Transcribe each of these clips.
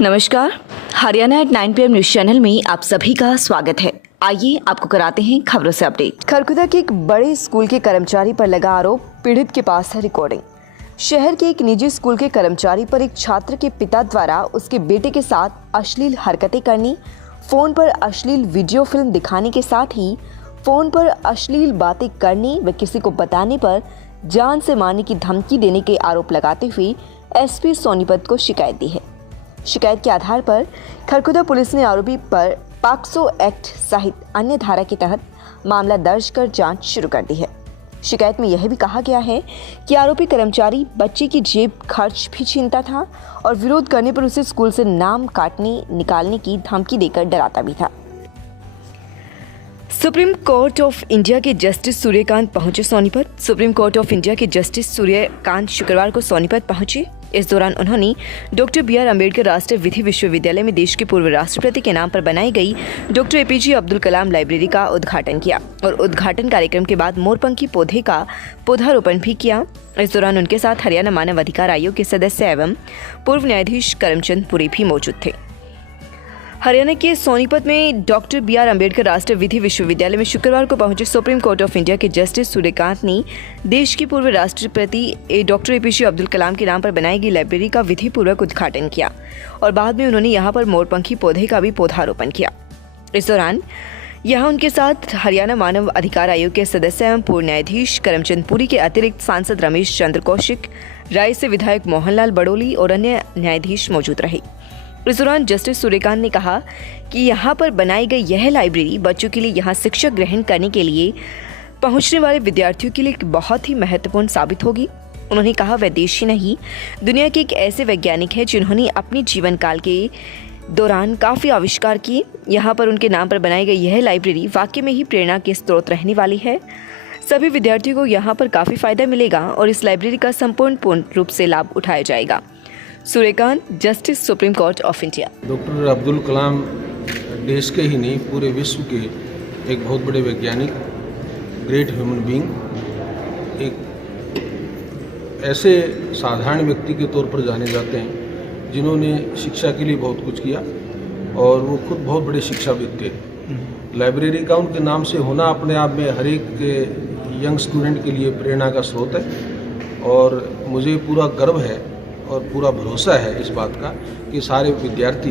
नमस्कार, Haryana at 9 PM news channel में आप सभी का स्वागत है। आइए आपको कराते हैं खबरों से अपडेट। खरखुदा के एक बड़े स्कूल के कर्मचारी पर लगा आरोप, पीड़ित के पास है रिकॉर्डिंग। शहर के एक निजी स्कूल के कर्मचारी पर एक छात्र के पिता द्वारा उसके बेटे के साथ अश्लील हरकतें करनी, फोन पर अश्लील वीडियो फिल्म दिखाने के साथ ही फोन पर अश्लील बातें करने व किसी को बताने पर जान से मारने की धमकी देने के आरोप लगाते हुए एसपी सोनीपत को शिकायत दी है। शिकायत के आधार पर खरखुदा पुलिस ने आरोपी पर पॉक्सो एक्ट सहित अन्य धारा के तहत मामला दर्ज कर जांच शुरू कर दी है। शिकायत में यह भी कहा गया है कि आरोपी कर्मचारी बच्चे की जेब खर्च भी छीनता था और विरोध करने पर उसे स्कूल से नाम काटने निकालने की धमकी देकर डराता भी था। सुप्रीम कोर्ट ऑफ इंडिया के जस्टिस सूर्यकांत पहुंचे Sonipat. Supreme court of India के जस्टिस सूर्यकांत शुक्रवार को सोनीपत पहुंचे। इस दौरान उन्होंने डॉक्टर बी.आर. अम्बेडकर राष्ट्रीय विधि विश्वविद्यालय में देश के पूर्व राष्ट्रपति के नाम पर बनाई गई doctor APJ. Abdul Kalam library का उद्घाटन किया और उद्घाटन कार्यक्रम के बाद मोरपंखी पौधे का पौधारोपण भी किया। इस दौरान उनके साथ हरियाणा मानव अधिकार आयोग के सदस्य एवं पूर्व न्यायाधीश करमचंद पुरी भी मौजूद थे। हरियाणा के सोनीपत में डॉक्टर बी.आर. अम्बेडकर राष्ट्रीय विधि विश्वविद्यालय में शुक्रवार को पहुंचे सुप्रीम कोर्ट ऑफ इंडिया के जस्टिस सूर्यकांत ने देश के पूर्व राष्ट्रपति डॉक्टर ए.पी.जे. अब्दुल कलाम के नाम पर बनाई गई लाइब्रेरी का विधिपूर्वक उद्घाटन किया और बाद में उन्होंने यहां पर मोरपंखी पौधे का भी पौधारोपण किया। इस दौरान यहां उनके साथ हरियाणा मानव अधिकार आयोग के सदस्य एवं पूर्व न्यायाधीश करमचंद पुरी के अतिरिक्त सांसद रमेश चंद्र कौशिक, राय से विधायक मोहनलाल बड़ोली और अन्य न्यायाधीश मौजूद रहे। इस दौरान जस्टिस सूर्यकांत ने कहा कि यहाँ पर बनाई गई यह लाइब्रेरी बच्चों के लिए यहाँ शिक्षा ग्रहण करने के लिए पहुँचने वाले विद्यार्थियों के लिए एक बहुत ही महत्वपूर्ण साबित होगी। उन्होंने कहा वह देश ही नहीं, दुनिया के एक ऐसे वैज्ञानिक हैं जिन्होंने अपने जीवन काल के दौरान काफ़ी आविष्कार किए। यहाँ पर उनके नाम पर बनाई गई यह लाइब्रेरी वाकई में ही प्रेरणा के स्रोत रहने वाली है। सभी विद्यार्थियों को यहाँ पर काफ़ी फायदा मिलेगा और इस लाइब्रेरी का पूर्ण रूप से लाभ उठाया जाएगा। Suryakant, justice supreme court of India. Doctor Abdul Kalam देश के ही नहीं पूरे विश्व के एक बहुत बड़े वैज्ञानिक, ग्रेट ह्यूमन बीइंग, एक ऐसे साधारण व्यक्ति के तौर पर जाने जाते हैं जिन्होंने शिक्षा के लिए बहुत कुछ किया और वो खुद बहुत बड़े शिक्षाविद थे। लाइब्रेरी का उनके नाम से होना अपने आप में हर एक यंग स्टूडेंट के लिए प्रेरणा का स्रोत है और मुझे पूरा गर्व है और पूरा भरोसा है इस बात का कि सारे विद्यार्थी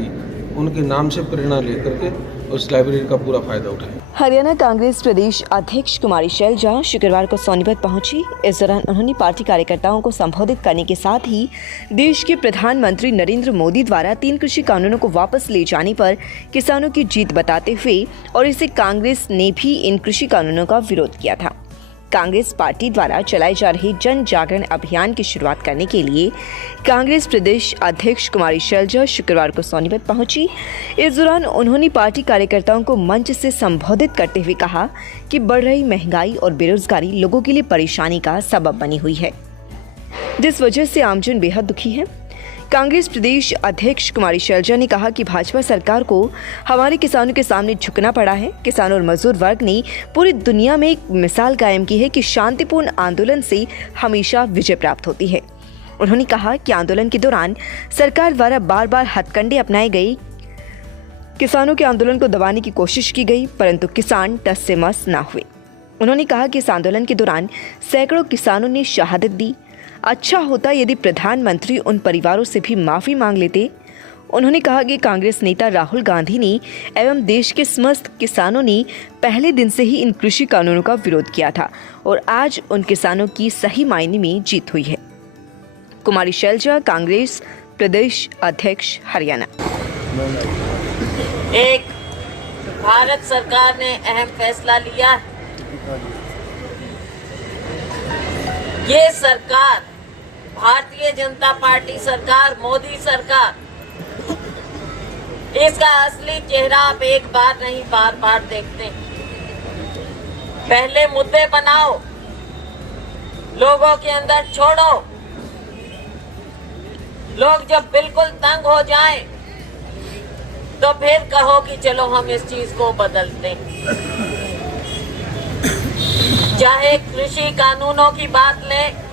उनके नाम से प्रेरणा लेकर के उस लाइब्रेरी का पूरा फायदा उठाएं। हरियाणा कांग्रेस प्रदेश अध्यक्ष कुमारी शैलजा शुक्रवार को सोनीपत पहुंची। इस दौरान उन्होंने पार्टी कार्यकर्ताओं को संबोधित करने के साथ ही देश के प्रधानमंत्री नरेंद्र मोदी द्वारा 3 कृषि कानूनों को वापस ले जाने पर किसानों की जीत बताते हुए और इसे कांग्रेस ने भी इन कृषि कानूनों का विरोध किया था। कांग्रेस पार्टी द्वारा चलाए जा रहे जन जागरण अभियान की शुरुआत करने के लिए कांग्रेस प्रदेश अध्यक्ष कुमारी शैलजा शुक्रवार को सोनीपत पहुंची। इस दौरान उन्होंने पार्टी कार्यकर्ताओं को मंच से संबोधित करते हुए कहा कि बढ़ रही महंगाई और बेरोजगारी लोगों के लिए परेशानी का सबब बनी हुई है, जिस वजह से आमजन बेहद दुखी है। कांग्रेस प्रदेश अध्यक्ष कुमारी शैलजा ने कहा कि भाजपा सरकार को हमारे किसानों के सामने झुकना पड़ा है। किसान और मजदूर वर्ग ने पूरी दुनिया में एक मिसाल कायम की है कि शांतिपूर्ण आंदोलन से हमेशा विजय प्राप्त होती है। उन्होंने कहा कि आंदोलन के दौरान सरकार द्वारा बार बार हथकंडे अपनाए गए, किसानों के आंदोलन को दबाने की कोशिश की गई, परंतु किसान टस से मस न हुए। उन्होंने कहा कि इस आंदोलन के दौरान सैकड़ों किसानों ने शहादत दी। अच्छा होता यदि प्रधानमंत्री उन परिवारों से भी माफ़ी मांग लेते। उन्होंने कहा कि कांग्रेस नेता राहुल गांधी ने एवं देश के समस्त किसानों ने पहले दिन से ही इन कृषि कानूनों का विरोध किया था और आज उन किसानों की सही मायने में जीत हुई है। कुमारी शैलजा, कांग्रेस प्रदेश अध्यक्ष, हरियाणा। एक भारत सरकार ने अहम फैसला लिया। ये सरकार, भारतीय जनता पार्टी सरकार, मोदी सरकार, इसका असली चेहरा आप एक बार नहीं बार बार देखते। पहले मुद्दे बनाओ, लोगों के अंदर छोड़ो। लोग जब बिल्कुल तंग हो जाएं, तो फिर कहो कि चलो हम इस चीज को बदलते हैं। चाहे कृषि कानूनों की बात लें,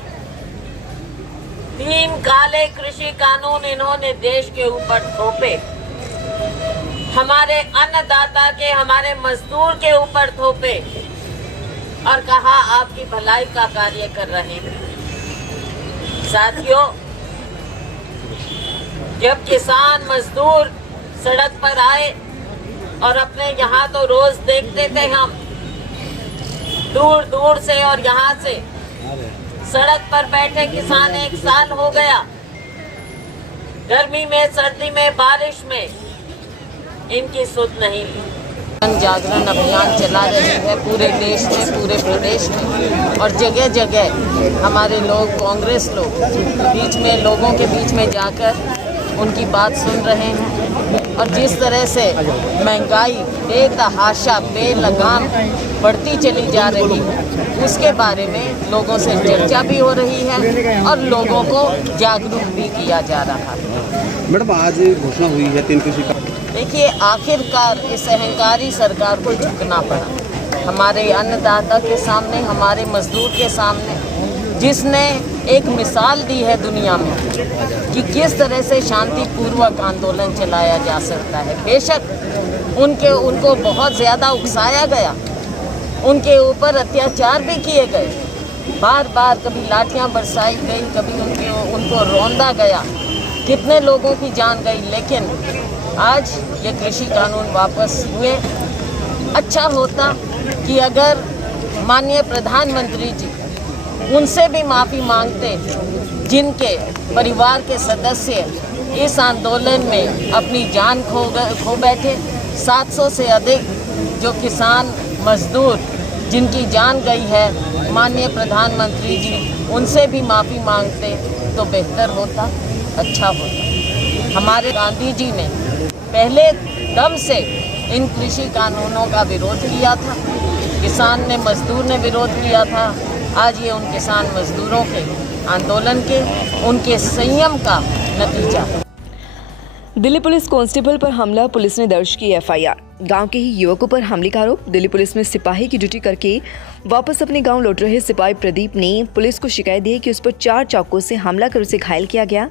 3 काले कृषि कानून इन्होंने देश के ऊपर थोपे, हमारे अन्नदाता के, हमारे मजदूर के ऊपर थोपे और कहा आपकी भलाई का कार्य कर रहे हैं। साथियों, जब किसान मजदूर सड़क पर आए और अपने यहाँ तो रोज देखते थे हम दूर दूर से, और यहाँ से सड़क पर बैठे किसान 1 साल हो गया, गर्मी में, सर्दी में, बारिश में इनकी सुध नहीं ली। जन जागरण अभियान चला रही है पूरे देश में, पूरे प्रदेश में, और जगह जगह हमारे लोग, कांग्रेस लोग बीच में, लोगों के बीच में जाकर उनकी बात सुन रहे हैं। और जिस तरह से महंगाई बेतहाशा बेलगाम बढ़ती चली जा रही है, उसके बारे में लोगों से चर्चा भी हो रही है और लोगों को जागरूक भी किया जा रहा है। मैडम, आज घोषणा हुई है 3 कृषि कानून। देखिए, आखिरकार इस अहंकारी सरकार को झुकना पड़ा हमारे अन्नदाता के सामने, हमारे मजदूर के सामने, जिसने एक मिसाल दी है दुनिया में कि किस तरह से शांतिपूर्वक आंदोलन चलाया जा सकता है। बेशक उनको बहुत ज़्यादा उकसाया गया, उनके ऊपर अत्याचार भी किए गए, बार बार कभी लाठियां बरसाई गई, कभी उनको रौंदा गया, कितने लोगों की जान गई। लेकिन आज ये कृषि कानून वापस हुए। अच्छा होता कि अगर माननीय प्रधानमंत्री जी उनसे भी माफ़ी मांगते, जिनके परिवार के सदस्य इस आंदोलन में अपनी जान खो बैठे। 700 से अधिक जो किसान मजदूर जिनकी जान गई है, माननीय प्रधानमंत्री जी उनसे भी माफ़ी मांगते तो बेहतर होता, अच्छा होता। हमारे गांधी जी ने पहले दम से इन कृषि कानूनों का विरोध किया था, किसान ने, मजदूर ने विरोध किया था। आज ये उन किसान मजदूरों के आंदोलन के, उनके संयम का नतीजा। दिल्ली पुलिस कांस्टेबल पर हमला, पुलिस ने दर्ज की एफआईआर। गांव के ही युवकों पर हमले का आरोप। दिल्ली पुलिस में सिपाही की ड्यूटी करके वापस अपने गांव लौट रहे सिपाही प्रदीप ने पुलिस को शिकायत दी कि उस पर 4 चाकुओं से हमला कर उसे घायल किया गया,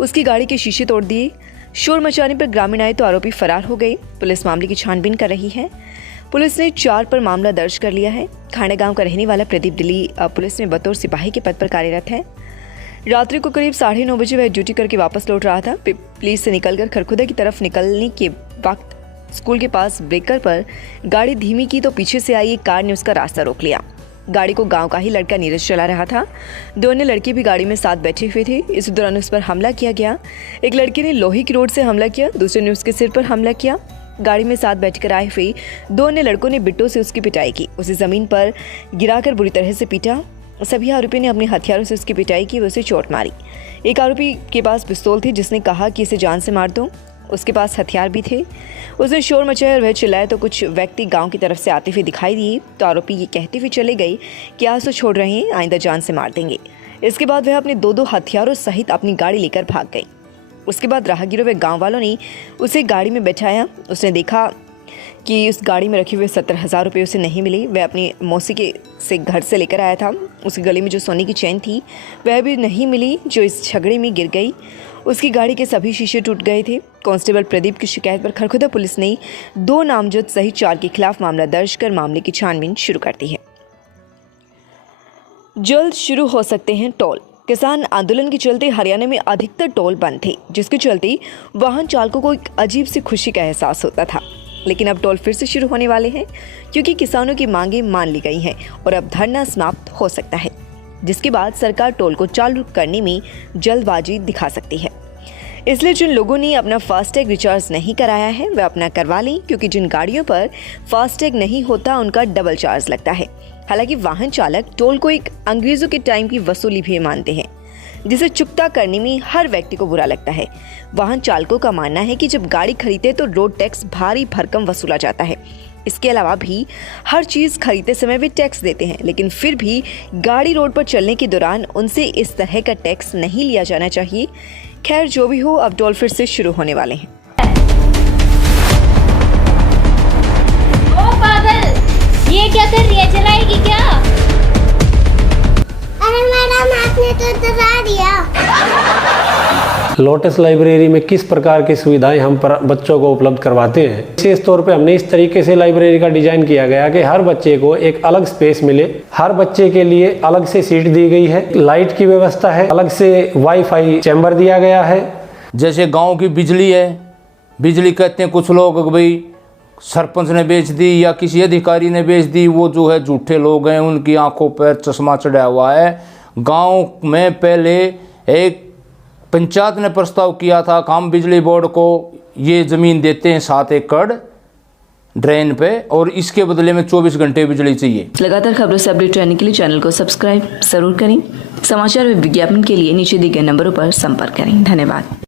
उसकी गाड़ी के शीशे तोड़ दिए। शोर मचाने पर ग्रामीण आए तो आरोपी फरार हो गए। पुलिस मामले की छानबीन कर रही है। पुलिस ने 4 पर मामला दर्ज कर लिया है। खाने गांव का रहने वाला प्रदीप दिल्ली पुलिस में बतौर सिपाही के पद पर कार्यरत है। रात्रि को करीब 9:30 बजे वह ड्यूटी करके वापस लौट रहा था। पुलिस से निकलकर खरखुदा की तरफ निकलने के वक्त स्कूल के पास ब्रेकर पर गाड़ी धीमी की तो पीछे से आई एक कार ने उसका रास्ता रोक लिया। गाड़ी को गांव का ही लड़का नीरज चला रहा था। 2 अन्य लड़के भी गाड़ी में साथ बैठे हुए थे। इस दौरान उस पर हमला किया गया। एक लड़के ने लोही की रोड से हमला किया, दूसरे ने उसके सिर पर हमला किया। गाड़ी में साथ बैठकर आए हुए 2 अन्य लड़कों ने बिट्टों से उसकी पिटाई की, उसे जमीन पर गिराकर बुरी तरह से पीटा। सभी आरोपी ने अपने हथियारों से उसकी पिटाई की, उसे चोट मारी। एक आरोपी के पास पिस्तौल थी, जिसने कहा कि इसे जान से मार दो। उसके पास हथियार भी थे। उसने शोर मचाया और वह चिल्लाया तो कुछ व्यक्ति गांव की तरफ से आते हुए दिखाई दिए तो आरोपी ये कहते हुए चले गए कि आज तो छोड़ रहे हैं, आइंदा जान से मार देंगे। इसके बाद वह अपने 2 हथियारों सहित अपनी गाड़ी लेकर भाग गई। उसके बाद राहगीरों व गाँव वालों ने उसे गाड़ी में बैठाया। उसने देखा कि उस गाड़ी में रखे हुए 70,000 रुपये उसे नहीं मिले। वह अपनी मौसी के से घर से लेकर आया था। उसके गले में जो सोने की चेन थी वह भी नहीं मिली, जो इस झगड़े में गिर गई। उसकी गाड़ी के सभी शीशे टूट गए थे। कांस्टेबल प्रदीप की शिकायत पर खरखुदा पुलिस ने 2 नामजद सहित 4 के खिलाफ मामला दर्ज कर मामले की छानबीन शुरू कर दी है। जल्द शुरू हो सकते हैं टोल। किसान आंदोलन के चलते हरियाणा में अधिकतर टोल बंद थे, जिसके चलते वाहन चालकों को एक अजीब सी खुशी का एहसास होता था। लेकिन अब टोल फिर से शुरू होने वाले हैं, क्योंकि किसानों की मांगें मान ली गई हैं और अब धरना समाप्त हो सकता है, जिसके बाद सरकार टोल को चालू करने में जल्दबाजी दिखा सकती है। इसलिए जिन लोगों ने अपना फास्टैग रिचार्ज नहीं कराया है वह अपना करवा लें, क्योंकि जिन गाड़ियों पर फास्टैग नहीं होता उनका डबल चार्ज लगता है। हालांकि वाहन चालक टोल को एक अंग्रेजों के टाइम की वसूली भी मानते हैं, जिसे चुकता करने में हर व्यक्ति को बुरा लगता है। वाहन चालकों का मानना है कि जब गाड़ी खरीदते तो रोड टैक्स भारी भरकम वसूला जाता है। इसके अलावा भी हर चीज़ खरीदते समय वे टैक्स देते हैं, लेकिन फिर भी गाड़ी रोड पर चलने के दौरान उनसे इस तरह का टैक्स नहीं लिया जाना चाहिए। खैर, जो भी हो, अब टोल फिर से शुरू होने वाले हैं। ओ पागल, ये क्या कर रही है? चलाएगी क्या? अरे मैडम आपने तो डरा दिया। लोटस लाइब्रेरी में किस प्रकार की सुविधाएं हम बच्चों को उपलब्ध करवाते हैं। विशेष तौर पे हमने इस तरीके से लाइब्रेरी का डिजाइन किया गया कि हर बच्चे को एक अलग स्पेस मिले। हर बच्चे के लिए अलग से सीट दी गई है, लाइट की व्यवस्था है, अलग से वाईफाई चैम्बर दिया गया है। जैसे गांव की बिजली है, बिजली कहते हैं कुछ लोग भाई सरपंच ने बेच दी या किसी अधिकारी ने बेच दी, वो जो है झूठे लोग हैं, उनकी आंखों पर चश्मा चढ़ा हुआ है। गांव में पहले एक पंचायत ने प्रस्ताव किया था कि हम बिजली बोर्ड को ये ज़मीन देते हैं 7 एकड़ ड्रेन पे, और इसके बदले में 24 घंटे बिजली चाहिए। लगातार खबरों से अपडेट रहने के लिए चैनल को सब्सक्राइब जरूर करें। समाचार व विज्ञापन के लिए नीचे दिए गए नंबरों पर संपर्क करें। धन्यवाद।